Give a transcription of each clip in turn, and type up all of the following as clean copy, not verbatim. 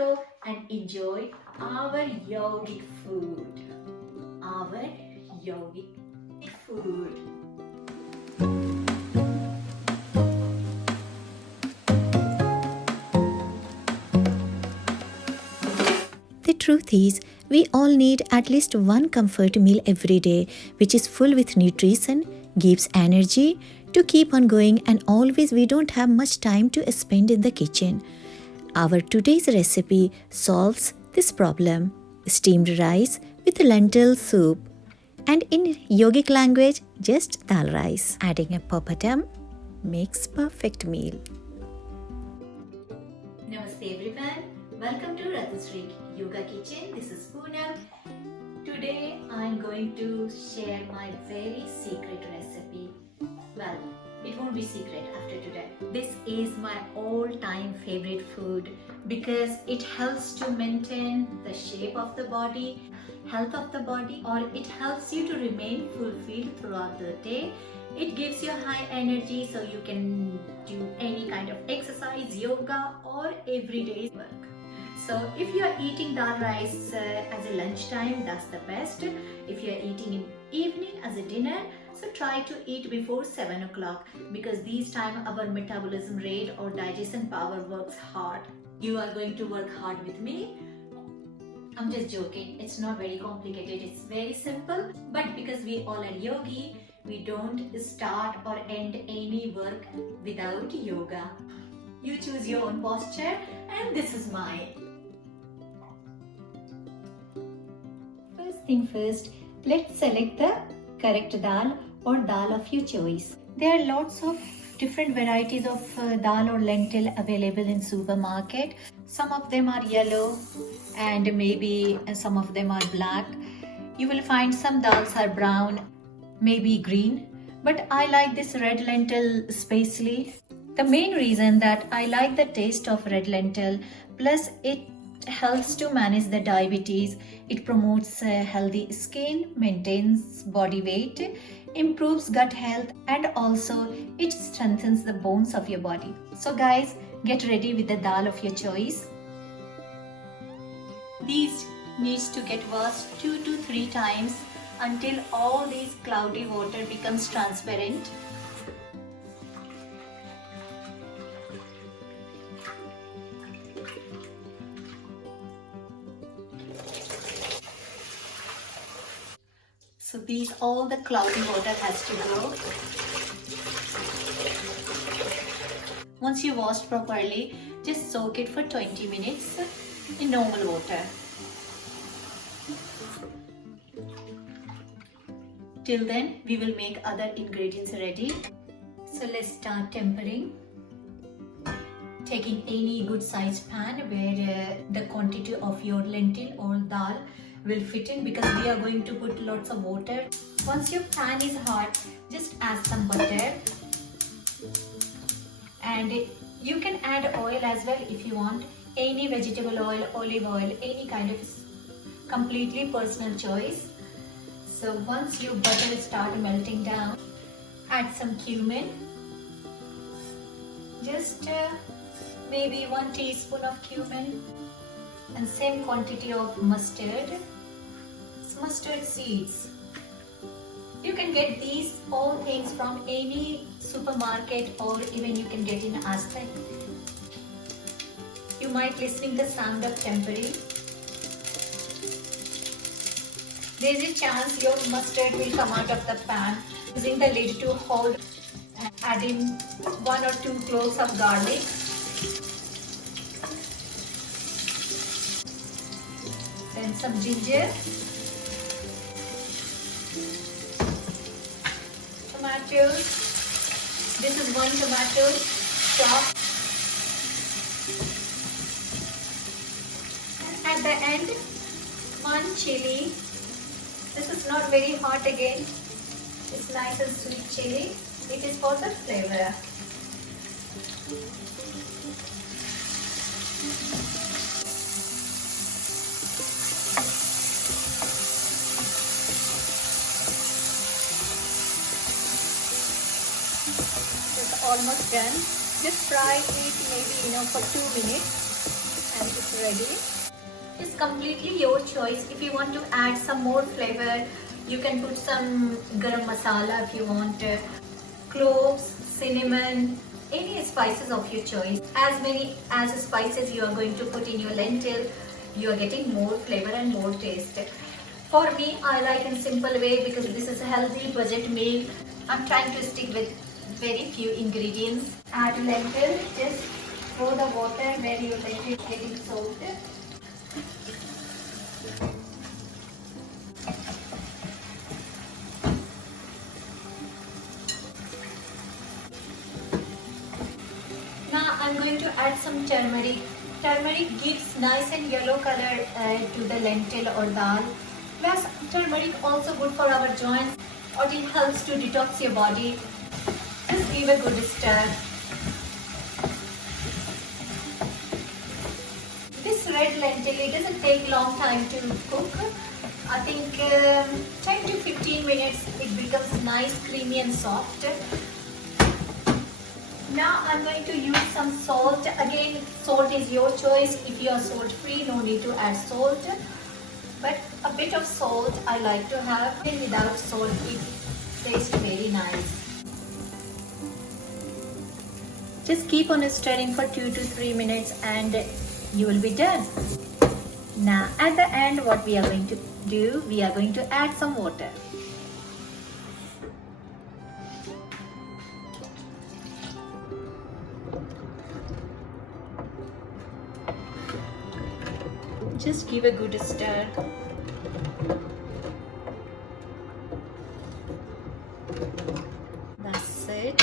go and enjoy our yogic food. Our yogic food. The truth is, we all need at least one comfort meal every day, which is full with nutrition, gives energy to keep on going, and always we don't have much time to spend in the kitchen. Our today's recipe solves this problem. Steamed rice with lentil soup, and in yogic language, just dal rice. Adding a papadum makes perfect meal. Namaste everyone. Welcome to Rathasri Yoga Kitchen. This is Poonam. Today I am going to share my very secret recipe. Well, it won't be secret after today. This is my all-time favorite food because it helps to maintain the shape of the body, health of the body, or it helps you to remain fulfilled throughout the day. It gives you high energy so you can do any kind of exercise, yoga, or everyday work. So if you are eating dal rice as a lunchtime, that's the best. If you are eating in evening as a dinner, so try to eat before 7 o'clock because these time our metabolism rate or digestion power works hard. You are going to work hard with me. I'm just joking. It's not very complicated. It's very simple. But because we all are yogi, we don't start or end any work without yoga. You choose your own posture and this is mine. First thing first, let's select the correct dal or dal of your choice. There are lots of different varieties of dal or lentil available in supermarket. Some of them are yellow and maybe some of them are black. You will find some dals are brown, maybe green, but I like this red lentil especially. The main reason that I like the taste of red lentil, plus it helps to manage the diabetes, it promotes healthy skin, maintains body weight, improves gut health, and also it strengthens the bones of your body. So guys, get ready with the dal of your choice. These needs to get washed 2 to 3 times until all these cloudy water becomes transparent. So these all the cloudy water has to go. Once you washed properly, just soak it for 20 minutes in normal water. Till then, we will make other ingredients ready. So let's start tempering. Taking any good sized pan where the quantity of your lentil or dal will fit in because we are going to put lots of water. Once your pan is hot, just add some butter. And you can add oil as well if you want. Any vegetable oil, olive oil, any kind of, completely personal choice. So once your butter start melting down, add some cumin. Just maybe 1 teaspoon of cumin and same quantity of mustard seeds. You can get these all things from any supermarket or even you can get in Astra. You might listening the sound of tempering. There is a chance your mustard will come out of the pan. Using the lid to hold and add in 1 or 2 cloves of garlic. Then some ginger. Tomatoes. This is 1 tomato chopped. And at the end, 1 chili. This is not very hot again. It's nice and sweet chili. It is for the flavor. It's almost done. Just fry it maybe for 2 minutes and it ready. It's completely your choice. If you want to add some more flavor, you can put some garam masala if you want, cloves, cinnamon, any spices of your choice. As many as spices you are going to put in your lentil, you are getting more flavor and more taste. For me, I like in simple way because this is a healthy budget meal. I'm trying to stick with very few ingredients. Add lentil, just throw the water where your lentil is getting soaked. Now I'm going to add some turmeric. Turmeric gives nice and yellow color to the lentil or dal. Plus turmeric also good for our joints, or it helps to detox your body. Just give a good stir. This red lentil, it doesn't take long time to cook. I think 10 to 15 minutes it becomes nice, creamy and soft. Now I'm going to use some salt. Again, salt is your choice. If you are salt free, no need to add salt. But a bit of salt I like to have. And without salt, it tastes very nice. Just keep on stirring for 2 to 3 minutes and you will be done. Now at the end, what we are going to do, we are going to add some water. Just give a good stir. That's it.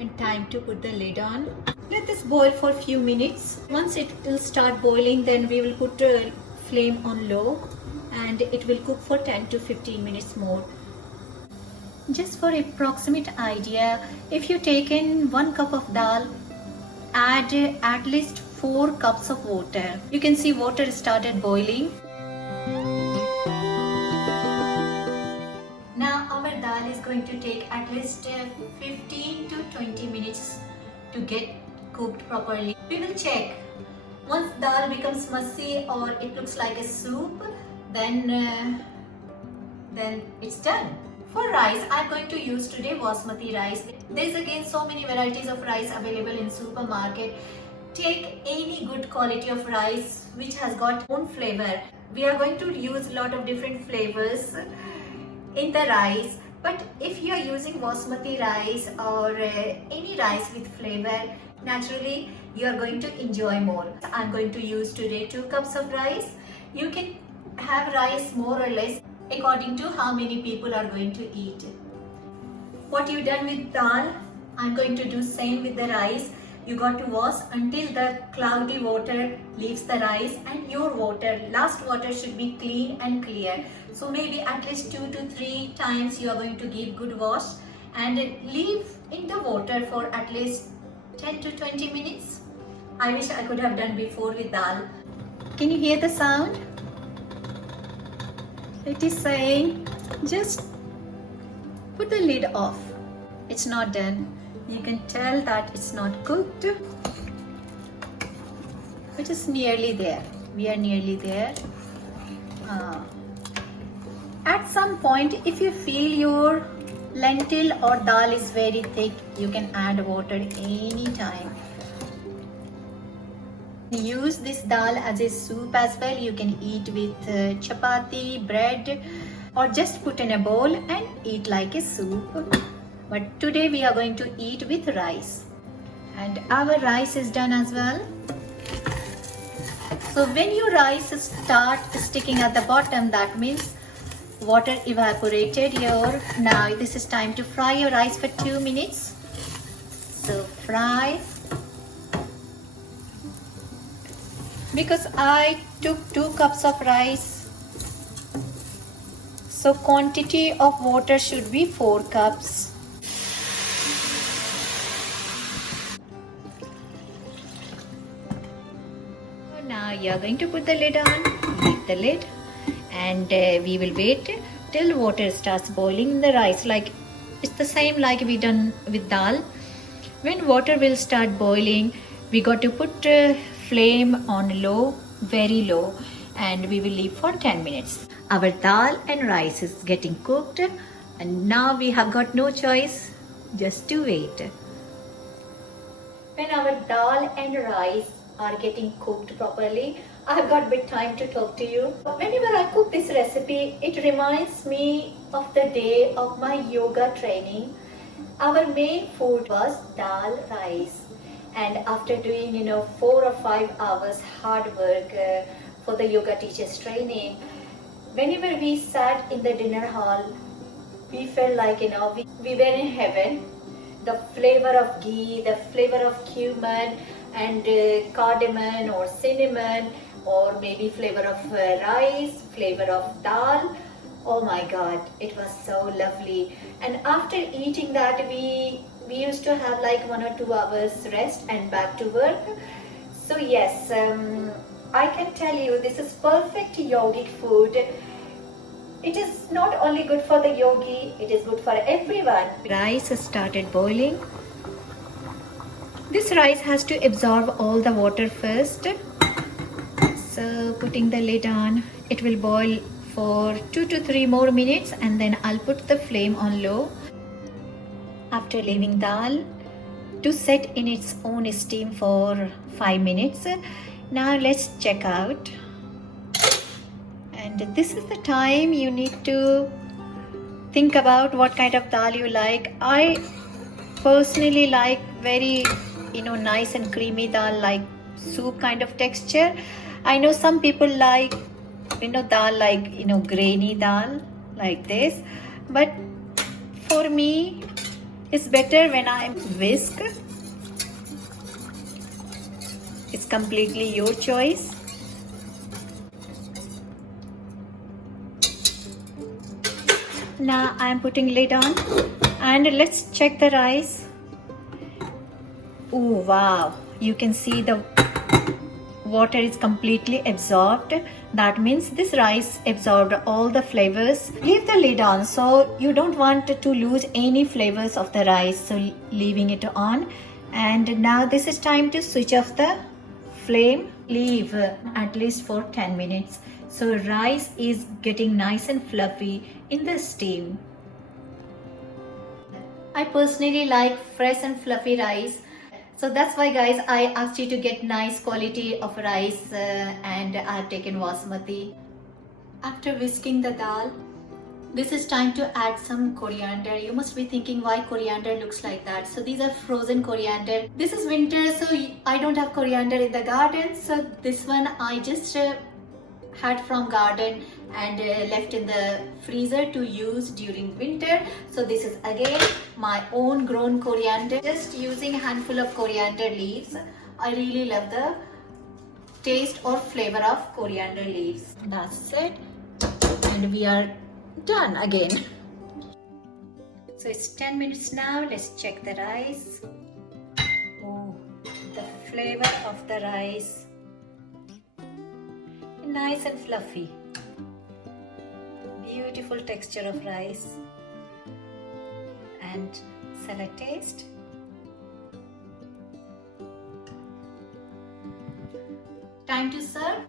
And time to put the lid on. Let this boil for a few minutes. Once it will start boiling, then we will put the flame on low and it will cook for 10 to 15 minutes more. Just for approximate idea, if you take in 1 cup of dal, add at least 4 cups of water. You can see water started boiling. Now our dal is going to take at least 15 to 20 minutes to get cooked properly. We will check. Once dal becomes mushy or it looks like a soup, then it's done. For rice, I'm going to use today basmati rice. There's again so many varieties of rice available in supermarket. Take any good quality of rice which has got own flavor. We are going to use a lot of different flavors in the rice, but if you are using basmati rice or any rice with flavor, naturally you are going to enjoy more. I'm going to use today 2 cups of rice. You can have rice more or less according to how many people are going to eat. What you done with dal, I'm going to do same with the rice. You got to wash until the cloudy water leaves the rice, and your water, last water, should be clean and clear. So maybe at least 2 to 3 times you are going to give good wash and leave in the water for at least 10 to 20 minutes. I wish I could have done before with dal. Can you hear the sound? It is saying just put the lid off. It's not done. You can tell that it's not cooked. It is nearly there. We are nearly there. At some point, if you feel your lentil or dal is very thick, you can add water anytime. Use this dal as a soup as well. You can eat with chapati, bread, or just put in a bowl and eat like a soup. But today we are going to eat with rice. And our rice is done as well. So when your rice start sticking at the bottom, that means water evaporated here. Now this is time to fry your rice for 2 minutes. So fry. Because I took 2 cups of rice, so quantity of water should be 4 cups. Now you are going to put the lid on, leave the lid, and we will wait till water starts boiling in the rice. Like it's the same like we done with dal. When water will start boiling, we got to put flame on low, very low, and we will leave for 10 minutes. Our dal and rice is getting cooked, and now we have got no choice just to wait. When our dal and rice are getting cooked properly, I have got a bit time to talk to you. Whenever I cook this recipe, it reminds me of the day of my yoga training. Our main food was dal rice, and after doing 4 or 5 hours hard work for the yoga teachers training, whenever we sat in the dinner hall, we felt like we were in heaven. The flavor of ghee, the flavor of cumin and cardamom or cinnamon, or maybe flavor of rice, flavor of dal. Oh my God, it was so lovely. And after eating that, we used to have like 1 or 2 hours rest and back to work. So yes, I can tell you this is perfect yogic food. It is not only good for the yogi, it is good for everyone. Rice has started boiling. This rice has to absorb all the water first. So putting the lid on, it will boil for 2 to 3 more minutes, and then I'll put the flame on low. After leaving dal to set in its own steam for 5 minutes, now let's check out. And this is the time you need to think about what kind of dal you like. I personally like very nice and creamy dal, like soup kind of texture. I know some people like dal like grainy dal like this, but for me it's better when I whisk. It's completely your choice. Now I am putting lid on, and let's check the rice. Oh wow, you can see the water is completely absorbed. That means this rice absorbed all the flavors. Leave the lid on, so you don't want to lose any flavors of the rice, so leaving it on. And now this is time to switch off the flame. Leave at least for 10 minutes. So rice is getting nice and fluffy in the steam. I personally like fresh and fluffy rice. So that's why guys, I asked you to get nice quality of rice and I've taken basmati. After whisking the dal, this is time to add some coriander. You must be thinking why coriander looks like that. So these are frozen coriander. This is winter, so I don't have coriander in the garden. So this one I just had from garden and left in the freezer to use during winter. So this is again my own grown coriander, just using a handful of coriander leaves. I really love the taste or flavor of coriander leaves. That's it, and we are done again. So it's 10 minutes now. Let's check the rice. Oh, the flavor of the rice, nice and fluffy. Beautiful texture of rice. And shall I taste? Time to serve.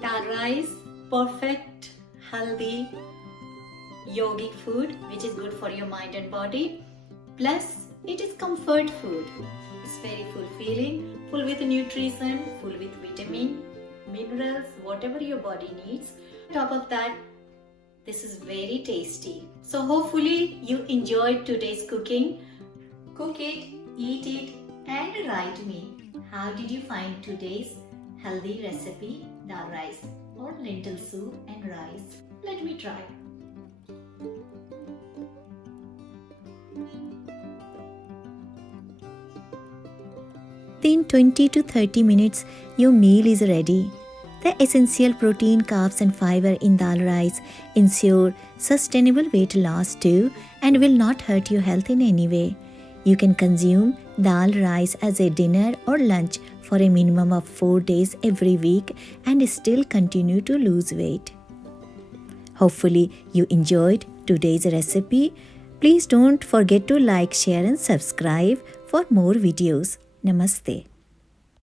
Dal rice, perfect, healthy, yogic food which is good for your mind and body. Plus, it is comfort food. It's very fulfilling, full with nutrition, full with vitamin, minerals, whatever your body needs. On top of that, this is very tasty. So hopefully you enjoyed today's cooking. Cook it, eat it, and write me. How did you find today's healthy recipe, dal rice or lentil soup and rice? Let me try. Within 20 to 30 minutes, your meal is ready. The essential protein, carbs and fiber in dal rice ensure sustainable weight loss too and will not hurt your health in any way. You can consume dal rice as a dinner or lunch for a minimum of 4 days every week and still continue to lose weight. Hopefully you enjoyed today's recipe. Please don't forget to like, share and subscribe for more videos. Namaste.